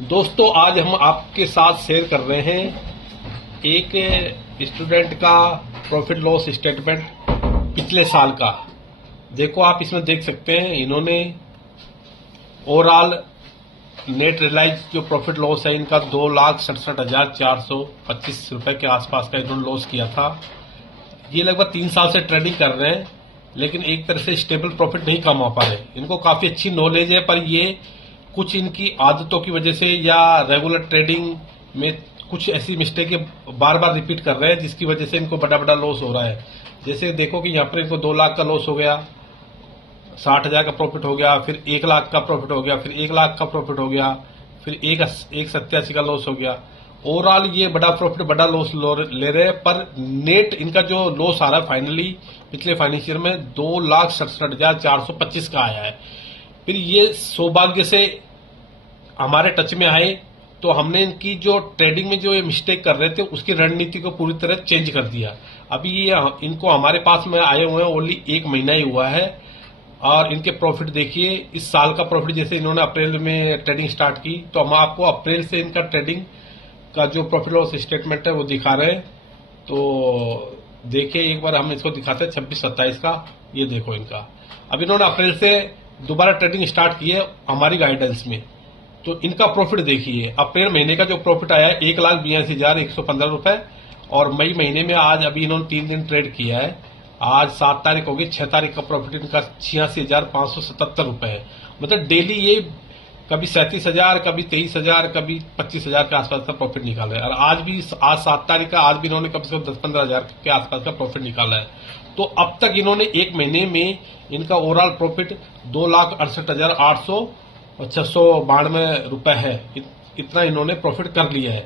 दोस्तों, आज हम आपके साथ शेयर कर रहे हैं एक स्टूडेंट का प्रॉफिट लॉस स्टेटमेंट पिछले साल का। देखो, आप इसमें देख सकते हैं इन्होंने ओवरऑल नेट रियलाइज जो प्रॉफिट लॉस है इनका 2,67,425 रुपए के आसपास का इन्होंने लॉस किया था। ये लगभग 3 साल से ट्रेडिंग कर रहे हैं, लेकिन एक तरह से स्टेबल प्रॉफिट नहीं कमा पा रहे। इनको काफी अच्छी नॉलेज है, पर ये कुछ इनकी आदतों की वजह से या रेगुलर ट्रेडिंग में कुछ ऐसी मिस्टेक बार बार रिपीट कर रहे हैं, जिसकी वजह से इनको बड़ा बड़ा लॉस हो रहा है। जैसे देखो कि यहाँ पर इनको 2 लाख का लॉस हो गया, 60,000 का प्रॉफिट हो गया, फिर 1 लाख का प्रॉफिट हो गया, फिर 1 लाख का प्रॉफिट हो गया, फिर 1,87 का लॉस हो गया। ओवरऑल ये बड़ा प्रॉफिट बड़ा लॉस ले रहे हैं, पर नेट इनका जो लॉस आ रहा है फाइनली पिछले फाइनेंशियल में 2,67,425 का आया है। फिर ये सौभाग्य से हमारे टच में आए, तो हमने इनकी जो ट्रेडिंग में जो ये मिस्टेक कर रहे थे उसकी रणनीति को पूरी तरह चेंज कर दिया। अभी ये इनको हमारे पास में आए हुए हैं ओनली 1 महीना ही हुआ है, और इनके प्रॉफिट देखिए। इस साल का प्रॉफिट जैसे इन्होंने अप्रैल में ट्रेडिंग स्टार्ट की, तो हम आपको अप्रैल से इनका ट्रेडिंग का जो प्रॉफिट लॉस स्टेटमेंट है वो दिखा रहे हैं। तो देखिए, एक बार हम इसको दिखाते हैं 26-27 का। ये देखो इनका, अब इन्होंने अप्रैल से दोबारा ट्रेडिंग स्टार्ट की है हमारी गाइडेंस में। तो इनका प्रॉफिट देखिए, अप्रैल महीने का जो प्रॉफिट आया है 1,82,115 रुपए, और मई महीने में आज अभी इन्होंने 3 दिन ट्रेड किया है। आज 7 तारीख होगी, 6 तारीख का प्रॉफिट इनका 86,577 रुपए है। मतलब डेली ये कभी 37,000, कभी 23,000, कभी 25,000 के आसपास का प्रॉफिट निकाला है। और आज 7 तारीख का, आज भी इन्होंने कम से कम 10-15 हजार के आसपास का प्रॉफिट निकाला है। तो अब तक इन्होंने 1 महीने में इनका ओवरऑल प्रॉफिट 2,68,800 रुपए है। इतना इन्होंने प्रॉफिट कर लिया है।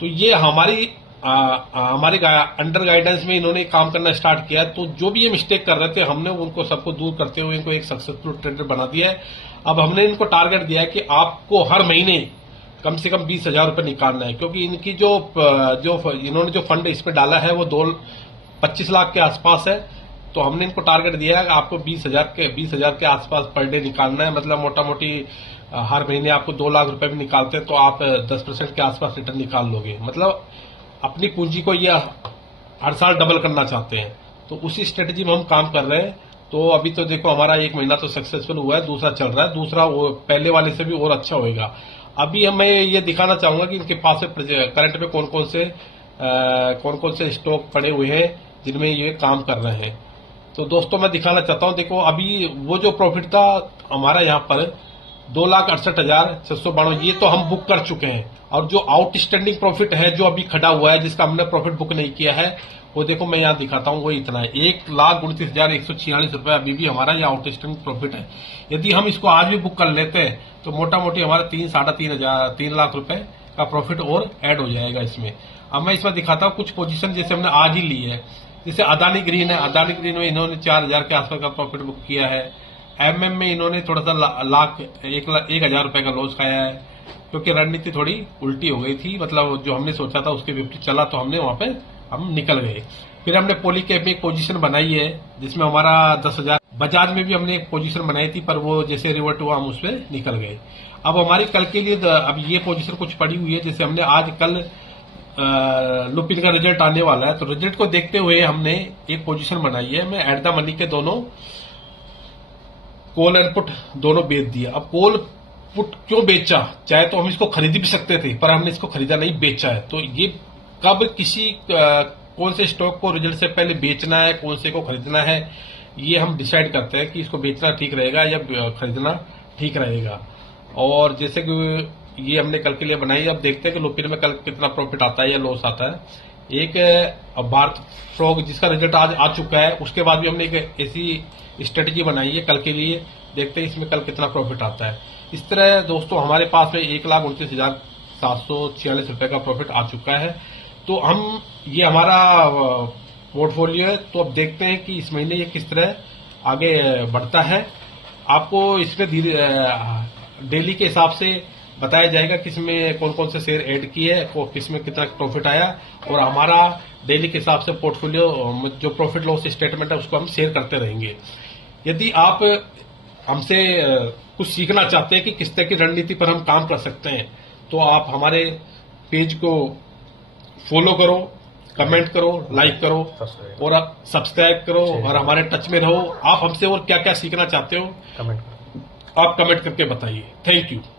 तो ये हमारे अंडर गाइडेंस में इन्होंने काम करना स्टार्ट किया। तो जो भी ये मिस्टेक कर रहे थे, हमने उनको सबको दूर करते हुए इनको एक सक्सेसफुल ट्रेडर बना दिया है। अब हमने इनको टारगेट दिया है कि आपको हर महीने कम से कम 20,000 रुपए निकालना है, क्योंकि इनकी जो इन्होंने जो फंड इसमें डाला है वो 25 लाख के आसपास है। तो हमने इनको टारगेट दिया है कि आपको 20,000 के आसपास पर डे निकालना है। मतलब मोटा मोटी हर महीने आपको 2 लाख रुपए भी निकालते हैं तो आप 10% के आसपास रिटर्न निकाल लोगे। मतलब अपनी पूंजी को ये हर साल डबल करना चाहते हैं। तो उसी स्ट्रेटेजी में हम काम कर रहे हैं। तो अभी तो देखो, हमारा 1 महीना तो सक्सेसफुल हुआ है, दूसरा चल रहा है, दूसरा वो पहले वाले से भी और अच्छा होएगा। अभी मैं ये दिखाना चाहूंगा कि इनके पास करंट में कौन कौन से स्टॉक पड़े हुए हैं जिनमें ये काम कर रहे हैं। तो दोस्तों, मैं दिखाना चाहता हूं। देखो, अभी वो जो प्रॉफिट था हमारा यहाँ पर 2,68,692, ये तो हम बुक कर चुके हैं। और जो आउटस्टैंडिंग प्रॉफिट है, जो अभी खड़ा हुआ है, जिसका हमने प्रॉफिट बुक नहीं किया है, वो देखो मैं यहाँ दिखाता हूँ, वो इतना है 1,29,146 रुपए अभी भी हमारा ये आउटस्टैंडिंग प्रॉफिट है। यदि हम इसको आज भी बुक कर लेते हैं तो मोटा मोटी हमारा 3 लाख रुपए का प्रॉफिट और ऐड हो जाएगा इसमें। अब मैं इसमें दिखाता हूँ कुछ पोजीशन जैसे हमने आज ही ली है। जैसे अदानी ग्रीन है, अदानी ग्रीन में इन्होंने 4,000 के आसपास का प्रॉफिट बुक किया है। एमएम में इन्होंने थोड़ा सा 1,000 रुपए का लॉस खाया है, क्योंकि रणनीति थोड़ी उल्टी हो गई थी। मतलब जो हमने सोचा था उसके विपरीत चला, तो हमने वहां पे हम निकल गए। फिर हमने पॉलीकैब में एक पोजीशन बनाई है जिसमें हमारा 10,000। बजाज में भी हमने एक पोजीशन बनाई थी, पर वो जैसे रिवर्ट हुआ हम उसमें निकल गए। अब हमारी कल के लिए अब ये पोजीशन कुछ पड़ी हुई है। जैसे हमने आज कल लुपिन का रिजल्ट आने वाला है, तो रिजल्ट को देखते हुए हमने एक पोजीशन बनाई है। मैं एट द मनी के दोनों कॉल एंड पुट दोनों बेच दिया। अब कॉल पुट क्यों बेचा? चाहे तो हम इसको खरीद भी सकते थे, पर हमने इसको खरीदा नहीं, बेचा है। तो ये कब किसी कौन से स्टॉक को रिजल्ट से पहले बेचना है, कौन से को खरीदना है, ये हम डिसाइड करते हैं कि इसको बेचना ठीक रहेगा या खरीदना ठीक रहेगा। और जैसे कि ये हमने कल के लिए बनाई। अब देखते हैं कि लुपिन में कल कितना प्रॉफिट आता है या लॉस आता है। एक भारत फ्रॉग जिसका रिजल्ट आज आ चुका है, उसके बाद भी हमने एक ऐसी स्ट्रेटेजी बनाई है कल के लिए। देखते हैं इसमें कल कितना प्रॉफिट आता है। इस तरह दोस्तों, हमारे पास में 1,29,746 रुपए का प्रॉफिट आ चुका है। तो हम ये हमारा पोर्टफोलियो है। तो अब देखते हैं कि इस महीने ये किस तरह आगे बढ़ता है। आपको इसमें डेली के हिसाब से बताया जाएगा किसमें कौन कौन से शेयर ऐड किए, किसमें कितना प्रॉफिट आया, और हमारा डेली के हिसाब से पोर्टफोलियो जो प्रॉफिट लॉस स्टेटमेंट है उसको हम शेयर करते रहेंगे। यदि आप हमसे कुछ सीखना चाहते हैं कि किस तरह की रणनीति पर हम काम कर सकते हैं, तो आप हमारे पेज को फॉलो करो, कमेंट करो, लाइक करो और आप सब्सक्राइब करो और हमारे टच में रहो। आप हमसे और क्या क्या सीखना चाहते हो कमेंट आप कमेंट करके बताइए। Thank you.